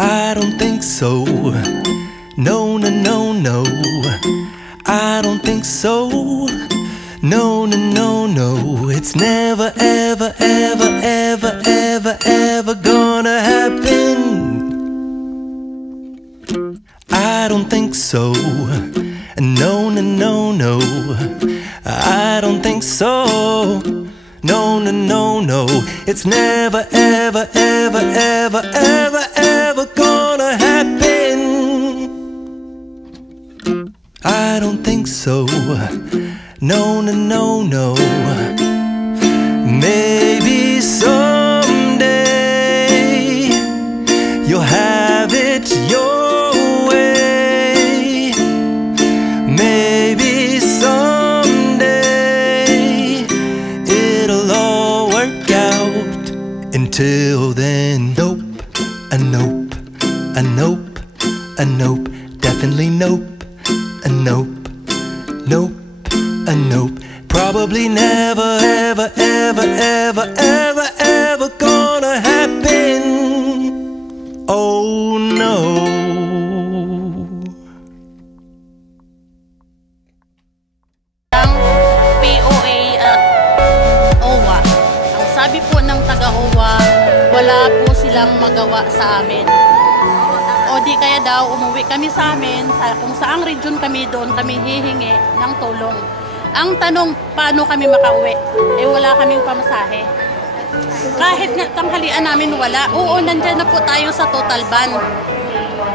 I don't think so. No, no, no, no. I don't think so. No, no, no, no. It's never, ever, ever, ever, ever, ever gonna happen. I don't think so. No, no, no, no. I don't think so. No, no, no, no. It's never, ever, ever, ever, ever, ever gonna happen. I don't think so. No, no, no, no. Maybe someday you'll have it your way. Maybe someday it'll all work out. Until then, nope, a nope, a nope, a nope, definitely nope, a nope, nope, a nope. Probably never, ever, ever, ever, ever, ever gonna happen. Oh no. Ang POA at OWA. Ang sabi po ng taga-OWA, wala po silang magawa sa amin. O di kaya daw umuwi kami sa amin, kung saang region kami, doon kami hihingi ng tulong. Ang tanong, paano kami makauwi? Eh wala kaming pamasahe. Kahit nga tanghalian namin wala, oo, nandyan na po tayo sa total ban.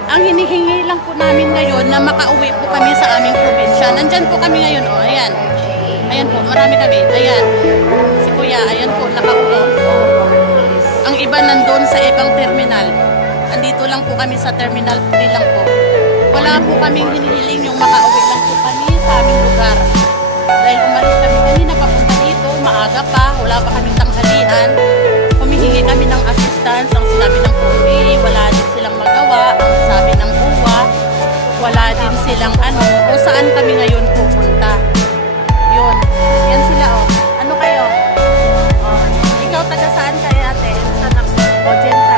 Ang hinihingi lang po namin ngayon na makauwi po kami sa aming probinsya. Nandyan po kami ngayon, o ayan. Ayan po, marami kami. Ayan, si Kuya, ayan po, nakauwi. Ang iba nandun sa ibang terminal. Andito lang po kami sa terminal 3 lang po. Wala po kaming hinihiling yung makauwi lang po kami sa aming lugar. Dahil umalis kami kanina papunta dito, maaga pa, wala pa kaming tanghalian. Humihingi kami ng assistance, ang sinabi ng POA, wala din silang magawa. Ang sabi ng OWA, wala din silang kung saan kami ngayon pupunta. Yun, yan sila Ano kayo? Ikaw taga saan kaya ate? Saan ako? Dyan sa